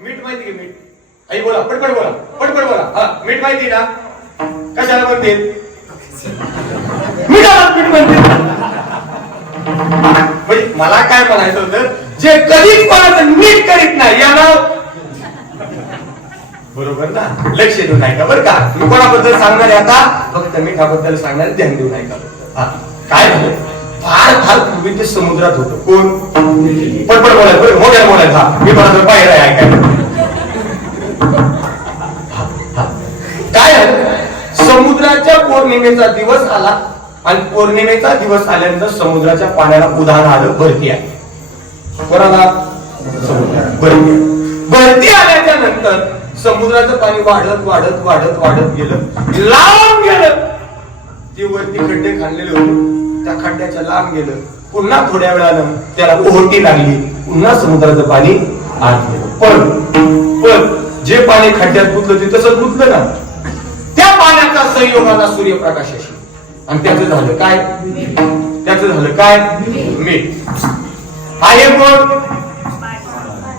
मीठ माहिती की मीठ? आई बोला पटपट बोला पटपट बोला. हा मीठ माहिती ना? कशाला म्हणते? मीठ म्हणते. म्हणजे मला काय म्हणायचं होतं? जे कधीच कोणाचं नीट करीत नाही याला बरोबर ना? लक्ष देऊन ऐका का बरं का? मी कोणाबद्दल सांगणार आता? फक्त मिठाबद्दल सांगणार ध्यान देऊन ऐका का काय झालं? फार फार पूर्वी ते समुद्रात होतं. कोण? पटपट बोलायचं मोठ्या बोलायचं. हा मी कोणाचं बाहेर आहे ऐकायला. काय समुद्राच्या पौर्णिमेचा दिवस आला आणि पौर्णिमेचा दिवस आल्यानंतर समुद्राच्या पाण्याला उधाण आलं भरती आहे कोणाला? भरती भरती आल्याच्यानंतर समुद्राचं पाणी वाढत वाढत वाढत वाढत गेलं. लांब गेलं. जे वरती खड्डे खाल्लेले होते त्या खड्ड्याच्या लांब गेलं. पुन्हा थोड्या वेळानं त्याला ओहोटी लागली. पुन्हा समुद्राचं पाणी आत पण पण जे पाणी खड्ड्यात गुतलं ते तसंच गुतलं ना. त्या पाण्याचा संयोग आला सूर्यप्रकाशाशी आणि त्याचं झालं काय? त्याचं झालं काय? मीठ. आहे कोण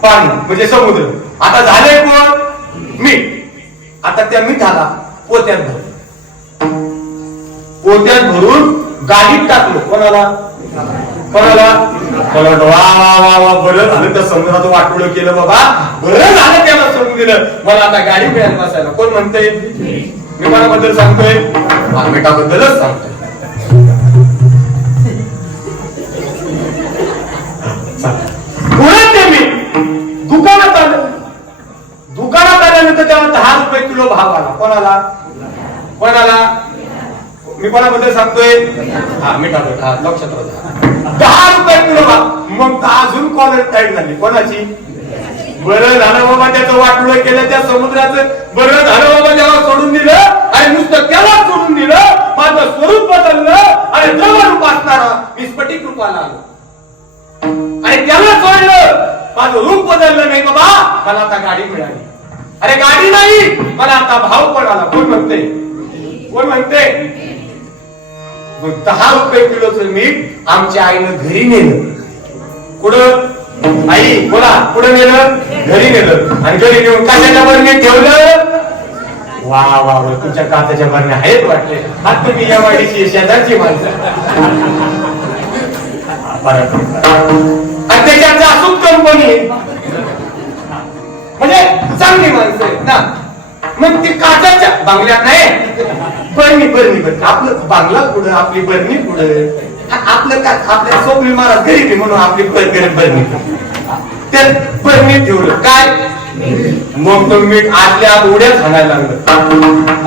पाणी म्हणजे समुद्र. आता झालंय कोण? मीठ. आता त्या मिठाला पोत्यात भर पोत्यात भरून गाडीत टाकलो. कोणाला? कोणाला? कोणाला वा वा वा वा बरं झालं त्या समुद्रात वाटोळं केलं बाबा. बरं झालं त्याला सोडून दिलं. मला आता गाडी मिळाली बसायला. कोण म्हणतंय? मी कोणाबद्दल सांगतोय? हा, सांगतोय. ते मी. दुकानात आलं. दुकानात आल्यानंतर त्याला दहा रुपये किलो भाव आला. कोणाला? कोणाला? मी कोणाबद्दल सांगतोय? हा मिठाबद्दल हा लक्षात राहू दहा रुपये किलो मग तर अजून कॉलर टाईट झाली. कोणाची? बरं झालं बाबा त्याचं वाटलं केलं त्या समुद्राचं. बरं झालं बाबा जेव्हा सोडून दिलं आणि नुसतं त्याला सोडून दिलं माझं स्वरूप बदललं आणि जवळ रूप असणारा मी स्फटिक रूपाला आलो. आणि त्याला सोडलं. माझं रूप बदललं नाही बाबा मला आता गाडी मिळाली. अरे गाडी नाही मला आता भाव पण आला कोण म्हणते? कोण म्हणते? मग दहा रुपये किलोचं मीठ आमच्या आईनं घरी नेलं. कुठं? आई बोला कुठं नेलं? घरी नेलं. आणि घरी नेऊन कशाच्या बरणी ठेवलं. वा वा वा तुमच्या काचाच्या बरण्या आहेत वाटले हा तुम्ही या वाडीची शेजारची माणसं. आणि त्याच्यात जासून कंपनी आहे. म्हणजे चांगली माणसं आहेत ना. मग ती काचाच्या बांगल्यात नाही. बरणी बरणी. आपलं बांगला पुढं आपली बरणी पुढं. आपलं काय आपल्या सोपली महाराज गरीब म्हणून आपली गरीब बरणी. त्या बरणी ठेवलं. काय? मग तो मीठ आतल्या आत उड्या खाणायला लागलं.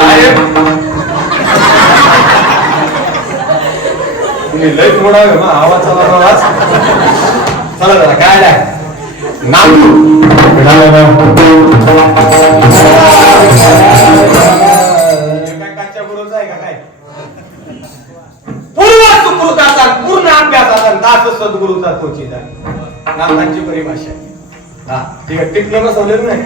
अरे. तुम्ही लय थोडा मग आवाज चला आवाज चला जरा काय नाही. हाच सद्गुरूचा क्वचित आहे नाथांची परिभाषा हा ठीक आहे नाही.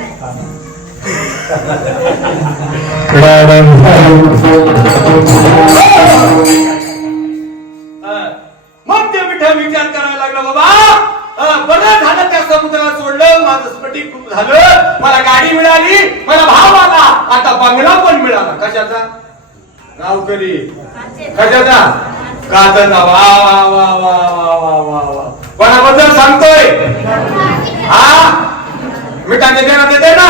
मग ते मिठा विचार करायला बाबा. बरं झालं त्या समुद्राला सोडलं माझं स्फटिक झालं. मला गाडी मिळाली मला भाव आला. आता बंगला पण मिळाला. कशाचा? गावकरी. कशाचा? का वा वा वा. सांगतोय. हा? मिठाने देणार देते ना?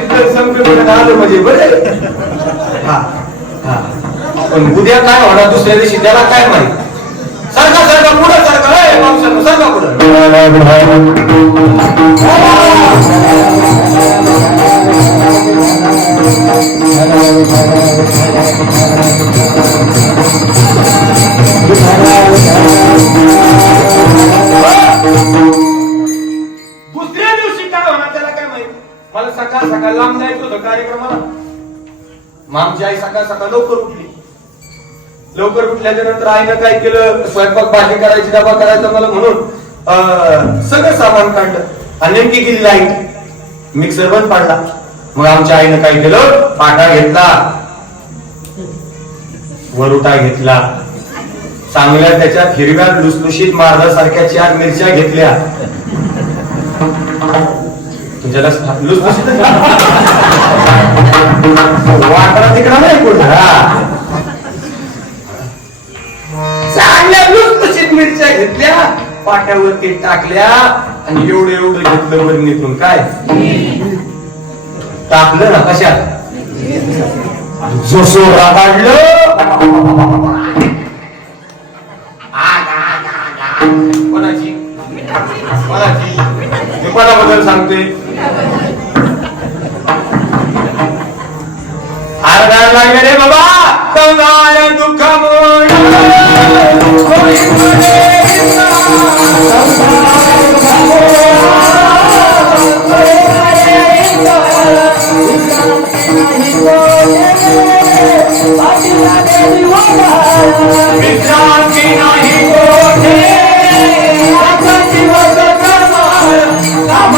म्हणजे? बरे. हा हा. पण उद्या काय होणार दुसऱ्या दिवशी त्याला काय माहीत? सरका सरका पुढं सरका सरका पुढं. मग आमची आई सकाळ सकाळ लवकर उठली. लवकर उठल्याच्या नंतर आईनं काय केलं? स्वयंपाक भाजी करायची डबा करायचा मला म्हणून अं, सगळं सामान काढलं आणि नेमकी गेली लाइट. मिक्सर बंद पाडला. मग आमच्या आईनं काय केलं? पाटा घेतला. वरुटा घेतला. चांगल्या त्याच्यात हिरव्या लुसलुशीत मारण्यासारख्या चार मिरच्या घेतल्या. ज्याला लस- लुसलुशीत वाकडा तिकडा नाही कुठं. चांगल्या लुसलुशीत मिरच्या घेतल्या? पाट्यावरती टाकल्या आणि एवढं एवढं घेतलं बरणीतून काय? टाकलं ना कशात? जोशोरा काढलं कोणाची? कोणाची? मी कोणाबद्दल सांगतोय? आरडार लागले रे बाबा संसार दुःख विश्रांती नाही कोठे दिवस काम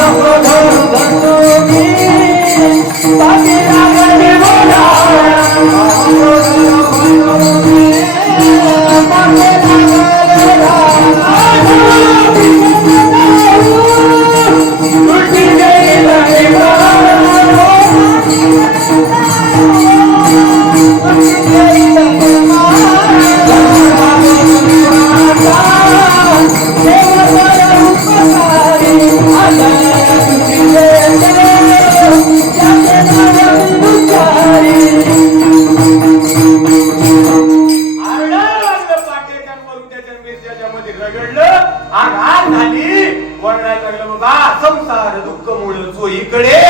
झाली. वरडायला लागलं बाबा संसार दुःख मुळ जो इकडे.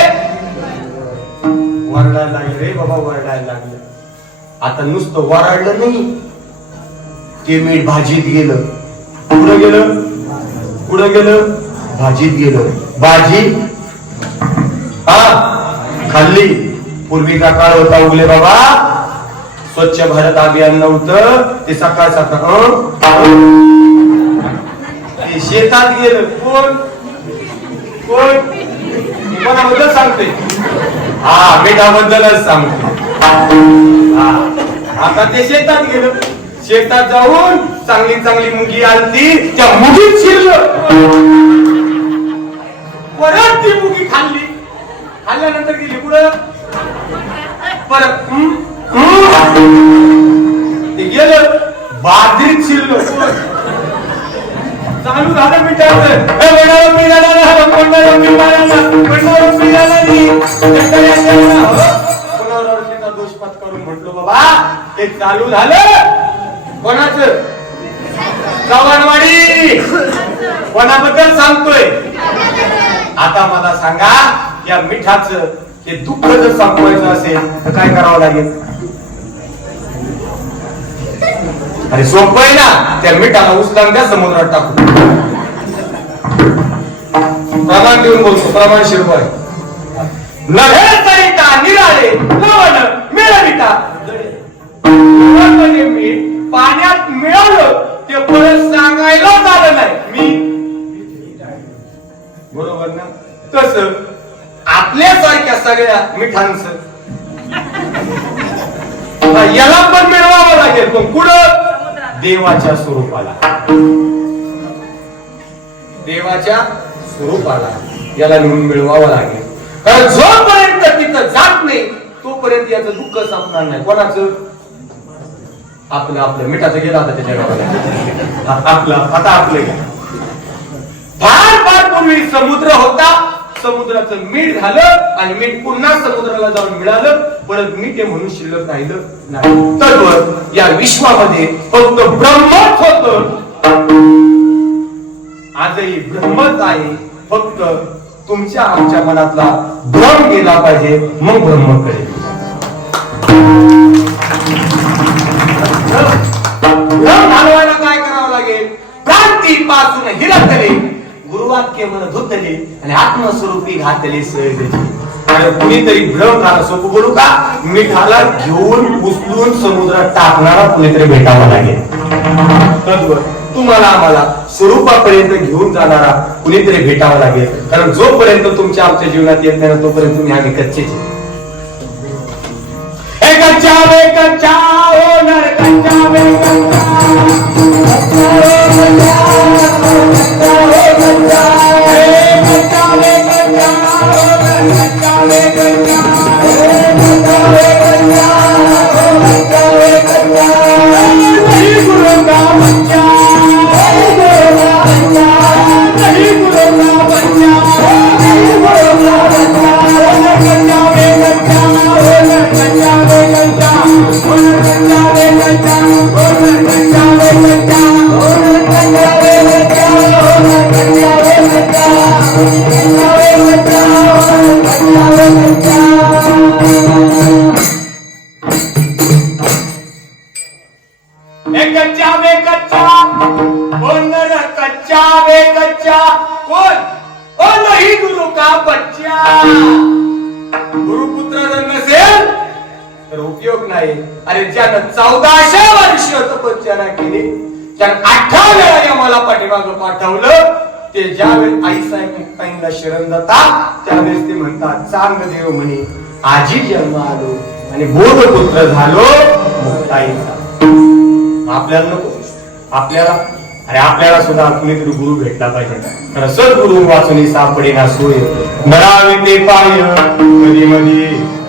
वरडायला लागले रे बाबा वरडायला लागलं. आता नुसतं वराडलं नाही. ते मीठ भाजीत गेलं. कुठं गेलं? कुठं गेलं? भाजीत गेलं. भाजी? हा? खाल्ली. पूर्वीचा काळ होता उगले बाबा? स्वच्छ भारत अभियान नव्हतं. ते सकाळ सकाळ शेतात गेलं कोण? कोण? कोणाबद्दल सांगते. हा मिठाबद्दलच सांगते. हा. आता ते शेतात गेलं. शेतात जाऊन चांगली चांगली मुगी आणली त्या मुगीत शिरलं. परत ती मुगी खाल्ली. खाल्ल्यानंतर गेली पुढं परत ते गेलं. बाजरीत शिरलं. चालू झालं मिठाचं. वडाला मिळाला कोणाला मिळाला कोणाला मिळाला नाही. म्हटलो बाबा ते चालू झालं. कोणाचं? चव्हाणवाडी. कोणाबद्दल सांगतोय? आता मला सांगा या मिठाचं हे दुःख जर संपवायचं असेल तर काय करावं लागेल? अरे सोपं आहे ना त्या मिठाला उचलान त्या समुद्रात टाकू. प्रमाण देऊन बोलतो प्रमाण शिरपय नव्हे तरिता निराळे लवण मिळविता. मी पाण्यात मिळवलं ते परत सांगायला झालं नाही. मी बरोबर ना? तस आपल्यासारख्या सगळ्या मिठांचं. याला पण मिळवावं लागेल पण कुठं? देवाच्या स्वरूपाला. देवाच्या स्वरूपाला. याला नेऊन मिळवावं लागेल. कारण जोपर्यंत तिथं जात नाही तोपर्यंत याचं दुःख संपणार नाही. कोणाचं? आपलं आपलं. मिठाचं गेलं आता त्याच्या गावाला. आपलं आता आपलं. फार फार पूर्वी समुद्र होता. समुद्राचं मीठ झालं आणि मीठ पुन्हा समुद्राला जाऊन मिळालं. परत मी ते म्हणून शिल्लक राहिलं नाही. तर या विश्वामध्ये फक्त ब्रह्मच होत. आजही ब्रह्मच आहे. फक्त तुमच्या आमच्या मनातला भ्रम गेला पाहिजे मग ब्रह्म कळेल. वाक्य मन धुतले आणि आत्मस्वरूपी घातले कुणीतरी भ्रम घाला सोपं बोलू का? मिठाला घेऊन उचलून समुद्रात टाकणारा कुणीतरी भेटावा लागेल. तुम्हाला आम्हाला स्वरूपापर्यंत घेऊन जाणारा कुणीतरी भेटावा लागेल. कारण जोपर्यंत तुमच्या आमच्या जीवनात येत नाही तोपर्यंत तुम्ही आम्ही कच्चेच कच्चा वे कच्चा ओ नर कच्चा वे कच्चा. ए कच्चा बे कच्चा. कोण नर कच्चा बे कच्चा. कोण? ओ नाही गुरु का बच्चा. गुरुपुत्र जर नसेल तर उपयोग नाही. अरे ज्यानं चौदाशे वर्ष तपश्चर्या केली त्यानं अठरा वेळा या मला पाठीमागं पाठवलं. ते ज्यावेळेस आई साहेब मुक्ताईंना शरण जातात त्यावेळेस ते म्हणतात चांग देव म्हणे आजी जन्म आलो आणि बोधपुत्र झालो मुक्ताईचा आपल्याला नको. आपल्याला अरे आपल्याला सुद्धा कुणीतरी गुरु भेटला पाहिजे. तर सद्गुरु वाचून सापडे ना सोय. नरावे ते पाय. कधी मध्ये